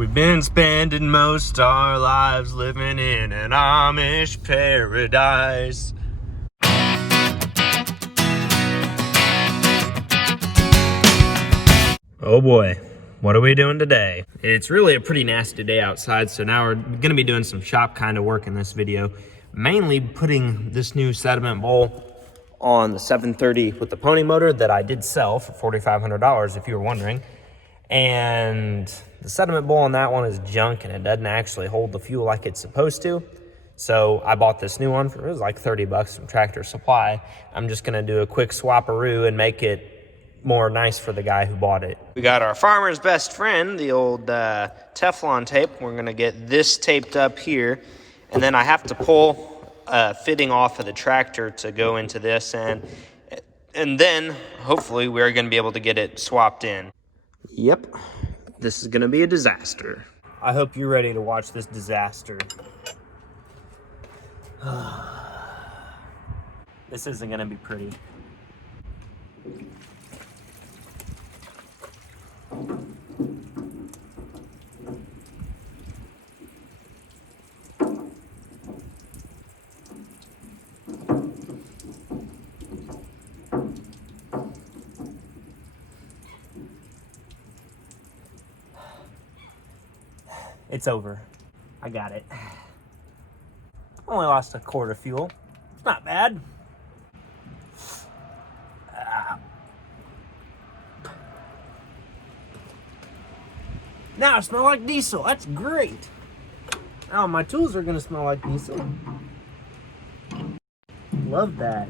We've been spending most our lives living in an Amish paradise. Oh boy, what are we doing today? It's really a pretty nasty day outside, so now we're gonna be doing some shop kind of work in this video. Mainly putting this new sediment bowl on the 730 with the pony motor that I did sell for $4,500 if you were wondering. And the sediment bowl on that one is junk and it doesn't actually hold the fuel like it's supposed to. So I bought this new one for, it was like 30 bucks from Tractor Supply. I'm just gonna do a quick swap-a-roo and make it more nice for the guy who bought it. We got our farmer's best friend, the old Teflon tape. We're gonna get this taped up here, and then I have to pull fitting off of the tractor to go into this, and then hopefully we're gonna be able to get it swapped in. Yep, this is gonna be a disaster. I hope you're ready to watch this disaster. This isn't gonna be pretty. It's over. I got it. Only lost a quart of fuel. It's not bad. Now I smell like diesel. That's great. Now my tools are gonna smell like diesel. Love that.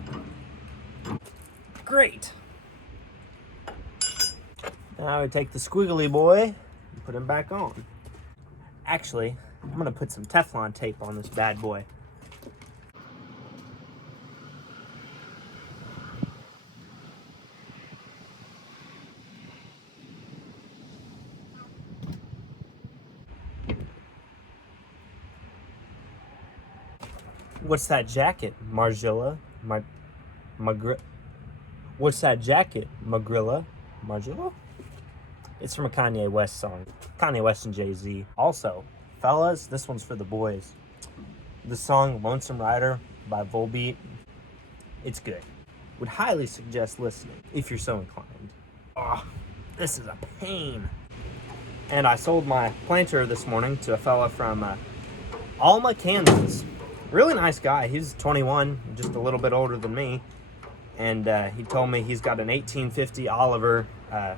Great. Now I take the squiggly boy and put him back on. Actually, I'm gonna put some Teflon tape on this bad boy. What's that jacket, Margilla? What's that jacket, Magrilla? Margilla? It's from a Kanye West song. Kanye West and Jay-Z. Also, fellas, this one's for the boys. The song Lonesome Rider by Volbeat. It's good. Would highly suggest listening if you're so inclined. Oh, this is a pain. And I sold my planter this morning to a fella from Alma, Kansas. Really nice guy. He's 21, just a little bit older than me. And he told me he's got an 1850 Oliver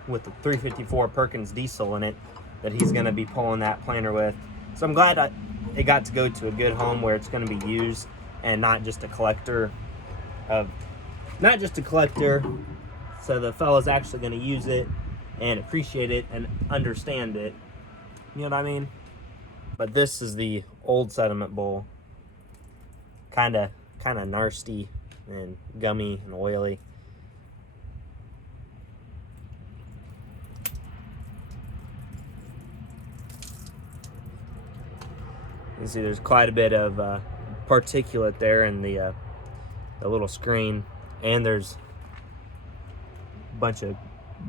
with a 354 Perkins diesel in it that he's going to be pulling that planter with. So I'm glad it got to go to a good home where it's going to be used and not just a collector. So the fella's actually going to use it and appreciate it and understand it. You know what I mean? But this is the old sediment bowl. Kind of nasty and gummy and oily. You can see there's quite a bit of particulate there in the little screen, and there's a bunch of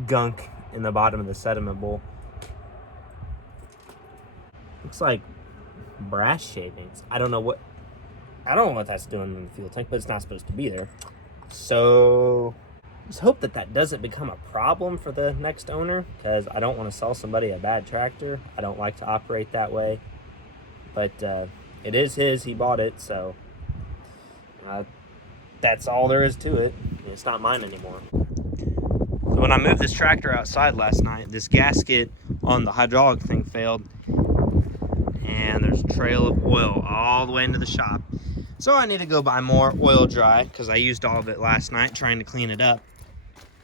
gunk in the bottom of the sediment bowl. Looks like brass shavings. I don't know what that's doing in the fuel tank, but it's not supposed to be there. So just hope that doesn't become a problem for the next owner, because I don't want to sell somebody a bad tractor. I don't like to operate that way. But it is his. He bought it, so that's all there is to it. It's not mine anymore. So when I moved this tractor outside last night, this gasket on the hydraulic thing failed. And there's a trail of oil all the way into the shop. So I need to go buy more oil dry because I used all of it last night trying to clean it up.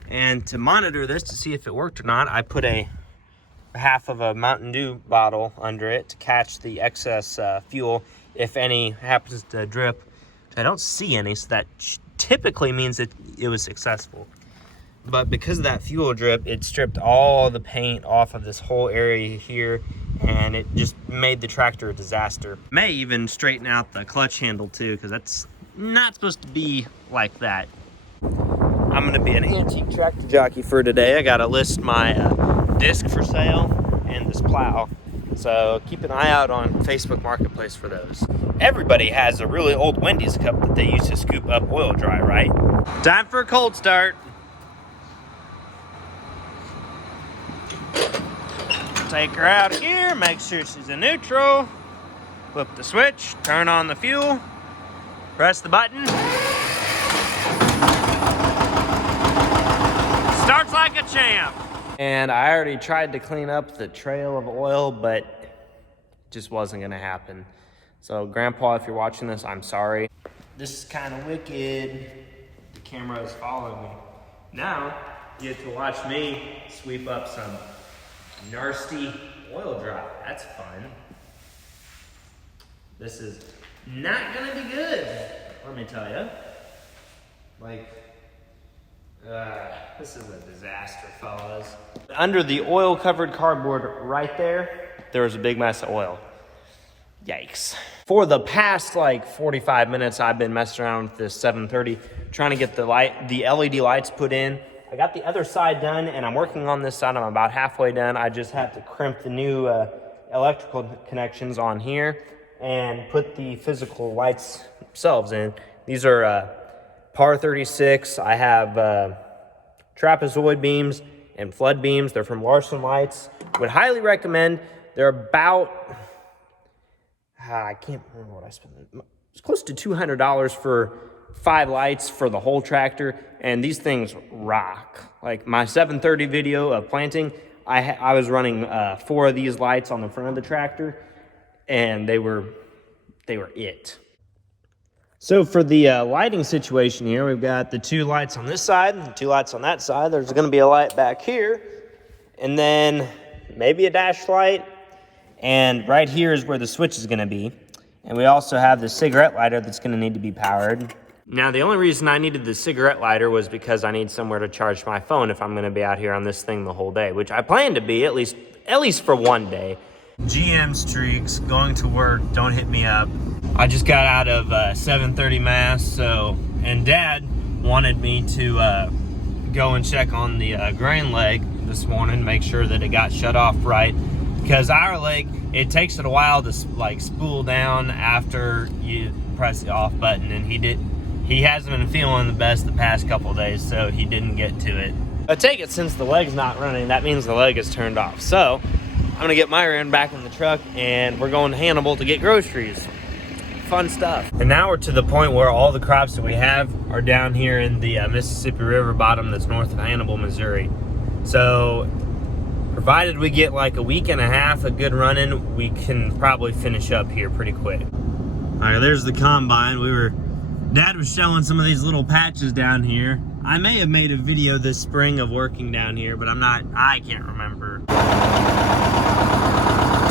And to monitor this to see if it worked or not, I put a half of a Mountain Dew bottle under it to catch the excess fuel if any happens to drip. I don't see any, so that typically means that it was successful. But because of that fuel drip, it stripped all the paint off of this whole area here, and it just made the tractor a disaster. May even straighten out the clutch handle too, because that's not supposed to be like that. I'm gonna be an antique tractor jockey for today. I gotta list my disc for sale and this plow. So keep an eye out on Facebook Marketplace for those. Everybody has a really old Wendy's cup that they use to scoop up oil dry, right? Time for a cold start. Take her out of gear, make sure she's in neutral. Flip the switch, turn on the fuel, press the button. Starts like a champ. And I already tried to clean up the trail of oil, but it just wasn't gonna happen. So Grandpa, if you're watching this, I'm sorry. This is kind of wicked. The camera is following me. Now, you get to watch me sweep up some nasty oil drop. That's fun. This is not gonna be good, let me tell you. This is a disaster, fellas. Under the oil-covered cardboard right there, there was a big mess of oil. Yikes. For the past 45 minutes, I've been messing around with this 730, trying to get the LED lights put in. I got the other side done, and I'm working on this side. I'm about halfway done. I just have to crimp the new electrical connections on here and put the physical lights themselves in. These are par 36. I have trapezoid beams and flood beams. They're from Larson Lights. Would highly recommend. They're about, I can't remember what I spent. It's close to $200 for 5 lights for the whole tractor, and these things rock. Like my 730 video of planting, I was running 4 of these lights on the front of the tractor, and they were it. So for the lighting situation here, we've got the 2 lights on this side and 2 lights on that side. There's going to be a light back here, and then maybe a dash light, and right here is where the switch is going to be. And we also have the cigarette lighter that's going to need to be powered. Now, the only reason I needed the cigarette lighter was because I need somewhere to charge my phone if I'm going to be out here on this thing the whole day, which I plan to be at least for one day. GM streaks, going to work, don't hit me up. I just got out of 7:30 mass, and Dad wanted me to go and check on the grain leg this morning, make sure that it got shut off right, because our leg, it takes it a while to spool down after you press the off button, and he hasn't been feeling the best the past couple days, so he didn't get to it. I take it since the leg's not running, that means the leg is turned off. So I'm gonna get my rear back in the truck, and we're going to Hannibal to get groceries. Fun stuff. And now we're to the point where all the crops that we have are down here in the Mississippi River bottom that's north of Hannibal, Missouri. So provided we get a week and a half of good running, we can probably finish up here pretty quick. All right, there's the combine. Dad was showing some of these little patches down here. I may have made a video this spring of working down here, but I can't remember.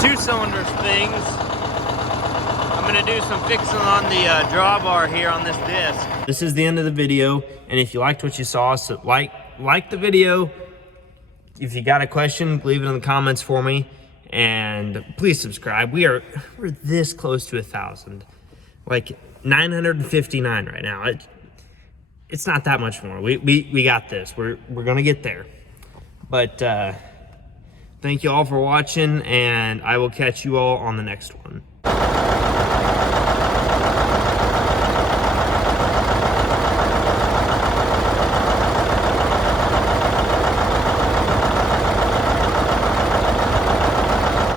2 cylinders things. I'm gonna do some fixing on the drawbar here on this disc. This is the end of the video, and if you liked what you saw, so like the video. If you got a question, leave it in the comments for me, and please subscribe. We're this close to 1,000, 959 right now. It's not that much more. We got this. We're gonna get there. But thank you all for watching, and I will catch you all on the next one.